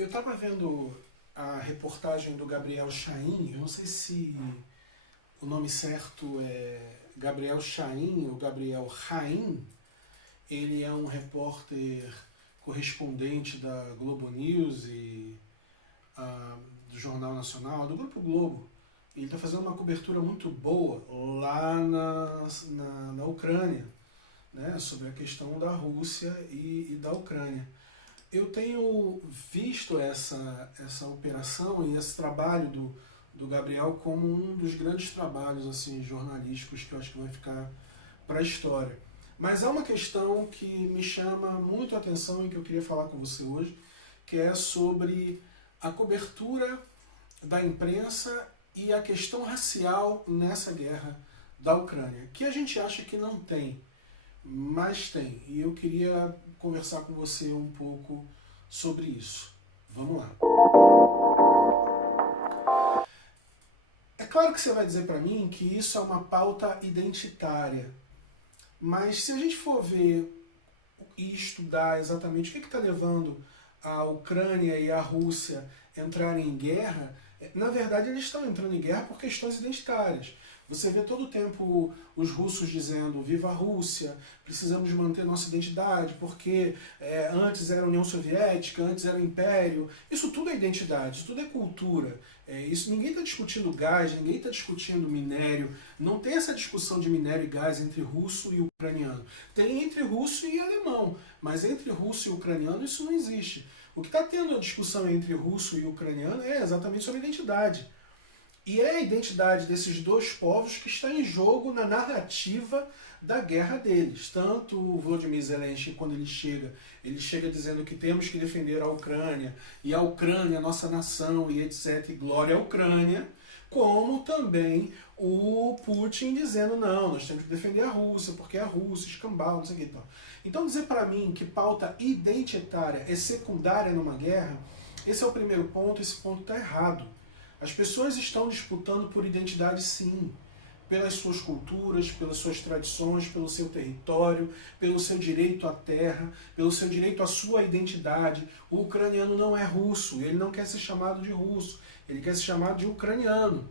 Eu estava vendo a reportagem do Gabriel Chain, eu não sei se o nome certo é Gabriel Chain ou Gabriel Rain. Ele é um repórter correspondente da Globo News e do Jornal Nacional, do Grupo Globo. Ele está fazendo uma cobertura muito boa lá na Ucrânia, né, sobre a questão da Rússia e da Ucrânia. Eu tenho visto essa operação e esse trabalho do Gabriel como um dos grandes trabalhos assim, jornalísticos que eu acho que vai ficar para a história. Mas há uma questão que me chama muito a atenção e que eu queria falar com você hoje, que é sobre a cobertura da imprensa e a questão racial nessa guerra da Ucrânia, que a gente acha que não tem, mas tem. E eu queria conversar com você um pouco sobre isso. Vamos lá. É claro que você vai dizer para mim que isso é uma pauta identitária, mas se a gente for ver e estudar exatamente o que está levando a Ucrânia e a Rússia a entrarem em guerra, na verdade eles estão entrando em guerra por questões identitárias. Você vê todo o tempo os russos dizendo viva a Rússia, precisamos manter nossa identidade, porque antes era a União Soviética, antes era o Império. Isso tudo é identidade, isso tudo é cultura. Ninguém está discutindo gás, ninguém está discutindo minério. Não tem essa discussão de minério e gás entre russo e ucraniano. Tem entre russo e alemão, mas entre russo e ucraniano isso não existe. O que está tendo a discussão entre russo e ucraniano é exatamente sobre identidade. E é a identidade desses dois povos que está em jogo na narrativa da guerra deles. Tanto o Volodymyr Zelensky, quando ele chega dizendo que temos que defender a Ucrânia, e a Ucrânia, a nossa nação, e etc., e glória à Ucrânia, como também o Putin dizendo, não, nós temos que defender a Rússia, porque é a Rússia, escambau, não sei o que e tal. Então dizer para mim que pauta identitária é secundária numa guerra, esse é o primeiro ponto, esse ponto está errado. As pessoas estão disputando por identidade, sim, pelas suas culturas, pelas suas tradições, pelo seu território, pelo seu direito à terra, pelo seu direito à sua identidade. O ucraniano não é russo, ele não quer ser chamado de russo, ele quer ser chamado de ucraniano.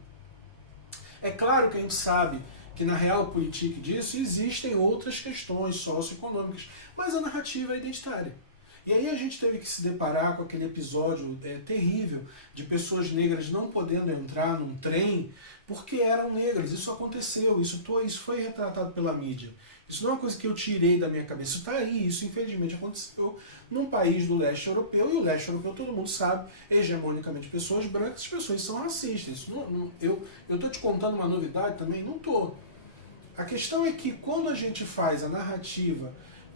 É claro que a gente sabe que na realpolitik disso existem outras questões socioeconômicas, mas a narrativa é identitária. E aí a gente teve que se deparar com aquele episódio terrível de pessoas negras não podendo entrar num trem porque eram negras. Isso aconteceu, isso foi retratado pela mídia. Isso não é uma coisa que eu tirei da minha cabeça, isso está aí, isso infelizmente aconteceu num país do leste europeu, e o leste europeu, todo mundo sabe, hegemonicamente pessoas brancas, as pessoas são racistas. Eu estou te contando uma novidade também? Não estou. A questão é que quando a gente faz a narrativa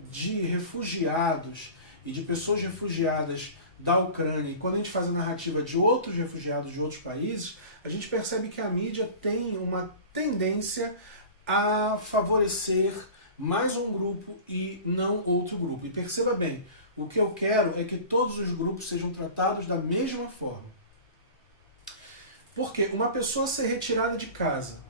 de refugiados e de pessoas refugiadas da Ucrânia, e quando a gente faz a narrativa de outros refugiados de outros países, a gente percebe que a mídia tem uma tendência a favorecer mais um grupo e não outro grupo. E perceba bem, o que eu quero é que todos os grupos sejam tratados da mesma forma. Porque uma pessoa ser retirada de casa,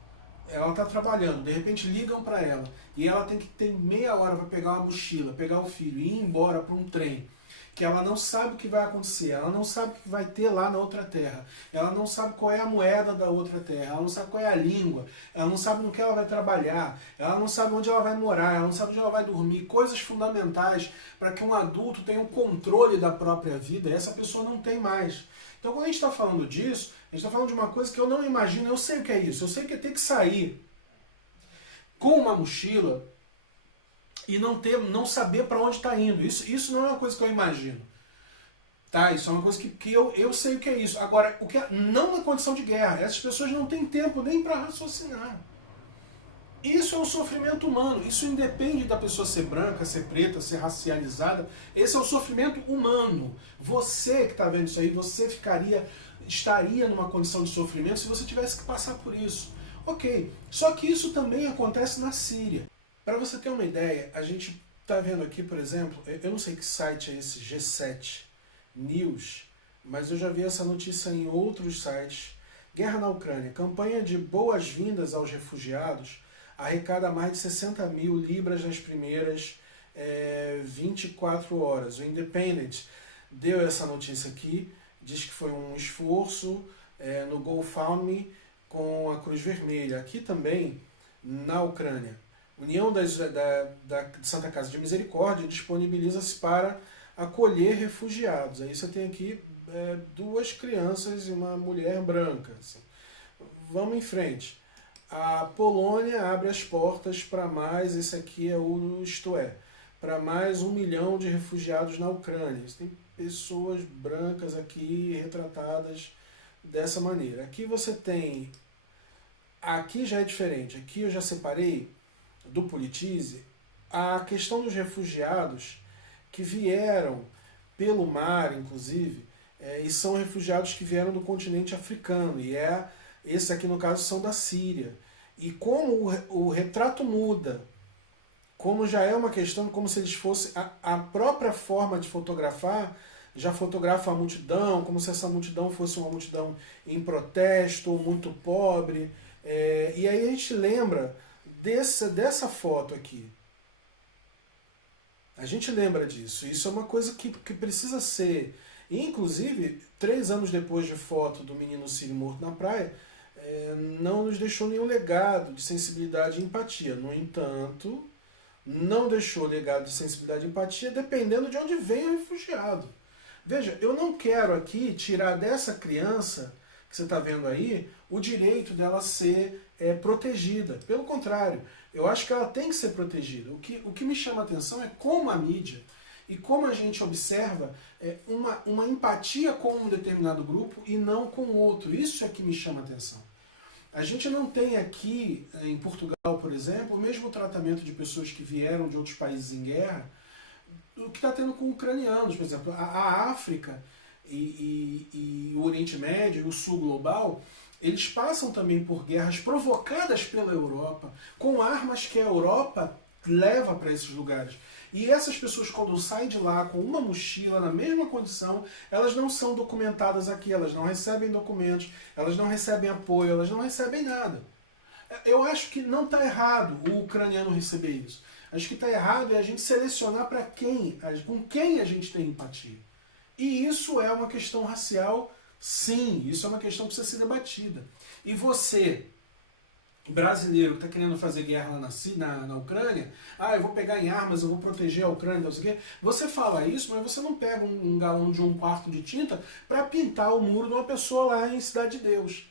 ela está trabalhando, de repente ligam para ela e ela tem que ter meia hora para pegar uma mochila, pegar o filho e ir embora para um trem, que ela não sabe o que vai acontecer, ela não sabe o que vai ter lá na outra terra, ela não sabe qual é a moeda da outra terra, ela não sabe qual é a língua, ela não sabe no que ela vai trabalhar, ela não sabe onde ela vai morar, ela não sabe onde ela vai dormir, coisas fundamentais para que um adulto tenha o controle da própria vida, e essa pessoa não tem mais. Então quando a gente está falando disso, a gente está falando de uma coisa que eu não imagino, eu sei o que é isso, eu sei que é ter que sair com uma mochila e não saber para onde está indo. Isso não é uma coisa que eu imagino. Tá? Isso é uma coisa que eu sei o que é isso. Agora, o que é, não na condição de guerra, essas pessoas não têm tempo nem para raciocinar. Isso é um sofrimento humano, isso independe da pessoa ser branca, ser preta, ser racializada, esse é um sofrimento humano. Você que está vendo isso aí, você estaria numa condição de sofrimento se você tivesse que passar por isso. Ok, só que isso também acontece na Síria. Para você ter uma ideia, a gente está vendo aqui, por exemplo, eu não sei que site é esse, G7 News, mas eu já vi essa notícia em outros sites. Guerra na Ucrânia, campanha de boas-vindas aos refugiados, arrecada mais de 60 mil libras nas primeiras 24 horas. O Independent, deu essa notícia aqui, diz que foi um esforço no GoFundMe com a Cruz Vermelha. Aqui também, na Ucrânia, União da Santa Casa de Misericórdia disponibiliza-se para acolher refugiados. Aí você tem aqui 2 crianças e uma mulher branca. Assim. Vamos em frente. A Polônia abre as portas para mais, esse aqui é o Isto É, para mais 1 milhão de refugiados na Ucrânia. Tem pessoas brancas aqui retratadas dessa maneira. Aqui você tem, aqui já é diferente, aqui eu já separei do Politize a questão dos refugiados que vieram pelo mar, inclusive, e são refugiados que vieram do continente africano, e esses aqui no caso são da Síria. E como o retrato muda, como já é uma questão, como se eles fossem, a própria forma de fotografar, já fotografa a multidão, como se essa multidão fosse uma multidão em protesto, muito pobre, e aí a gente lembra dessa foto aqui. A gente lembra disso. Isso é uma coisa que precisa ser... Inclusive, 3 anos depois de foto do menino sírio morto na praia, não nos deixou nenhum legado de sensibilidade e empatia. No entanto, não deixou legado de sensibilidade e empatia dependendo de onde vem o refugiado. Veja, eu não quero aqui tirar dessa criança que você está vendo aí o direito dela ser protegida. Pelo contrário, eu acho que ela tem que ser protegida. O que me chama a atenção é como a mídia e como a gente observa uma empatia com um determinado grupo e não com o outro. Isso é que me chama a atenção. A gente não tem aqui, em Portugal, por exemplo, o mesmo tratamento de pessoas que vieram de outros países em guerra, o que está tendo com ucranianos, por exemplo. A África e o Oriente Médio e o Sul Global, eles passam também por guerras provocadas pela Europa, com armas que a Europa leva para esses lugares. E essas pessoas, quando saem de lá com uma mochila na mesma condição, elas não são documentadas aqui, elas não recebem documentos, elas não recebem apoio, elas não recebem nada. Eu acho que não está errado o ucraniano receber isso. Acho que está errado é a gente selecionar para quem, com quem a gente tem empatia. E isso é uma questão racial, sim, isso é uma questão que precisa ser debatida. E você, brasileiro que está querendo fazer guerra lá na Ucrânia, eu vou pegar em armas, eu vou proteger a Ucrânia, não sei o quê. Você fala isso, mas você não pega um galão de 1/4 de tinta para pintar o muro de uma pessoa lá em Cidade de Deus.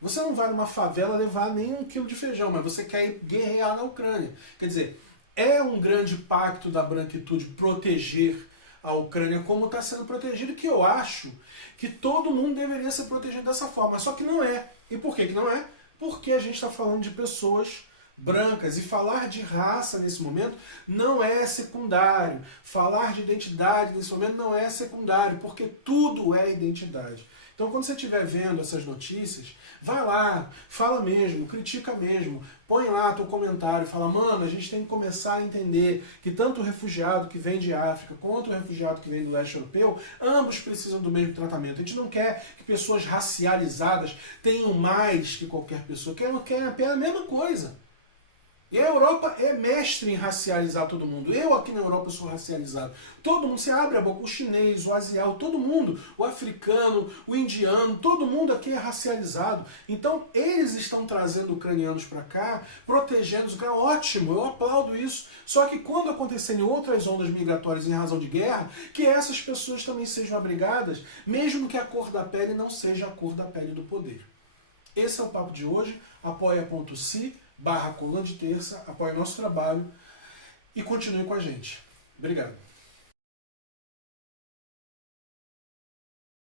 Você não vai numa favela levar nem 1 quilo de feijão, mas você quer ir guerrear na Ucrânia. Quer dizer, é um grande pacto da branquitude proteger a Ucrânia como está sendo protegido, que eu acho que todo mundo deveria ser protegido dessa forma, só que não é. E por que não é? Porque a gente está falando de pessoas brancas, e falar de raça nesse momento não é secundário. Falar de identidade nesse momento não é secundário, porque tudo é identidade. Então, quando você estiver vendo essas notícias, vai lá, fala mesmo, critica mesmo, põe lá teu comentário, fala, mano, a gente tem que começar a entender que tanto o refugiado que vem de África quanto o refugiado que vem do leste europeu, ambos precisam do mesmo tratamento. A gente não quer que pessoas racializadas tenham mais que qualquer pessoa, quer apenas a mesma coisa. E a Europa é mestre em racializar todo mundo. Eu aqui na Europa sou racializado. Todo mundo, você abre a boca, o chinês, o asiático, todo mundo, o africano, o indiano, todo mundo aqui é racializado. Então eles estão trazendo ucranianos para cá, protegendo os ucranianos. Ótimo, eu aplaudo isso. Só que quando acontecerem outras ondas migratórias em razão de guerra, que essas pessoas também sejam abrigadas, mesmo que a cor da pele não seja a cor da pele do poder. Esse é o papo de hoje. Apoia.se/Coluna de Terça, apoie nosso trabalho e continue com a gente. Obrigado.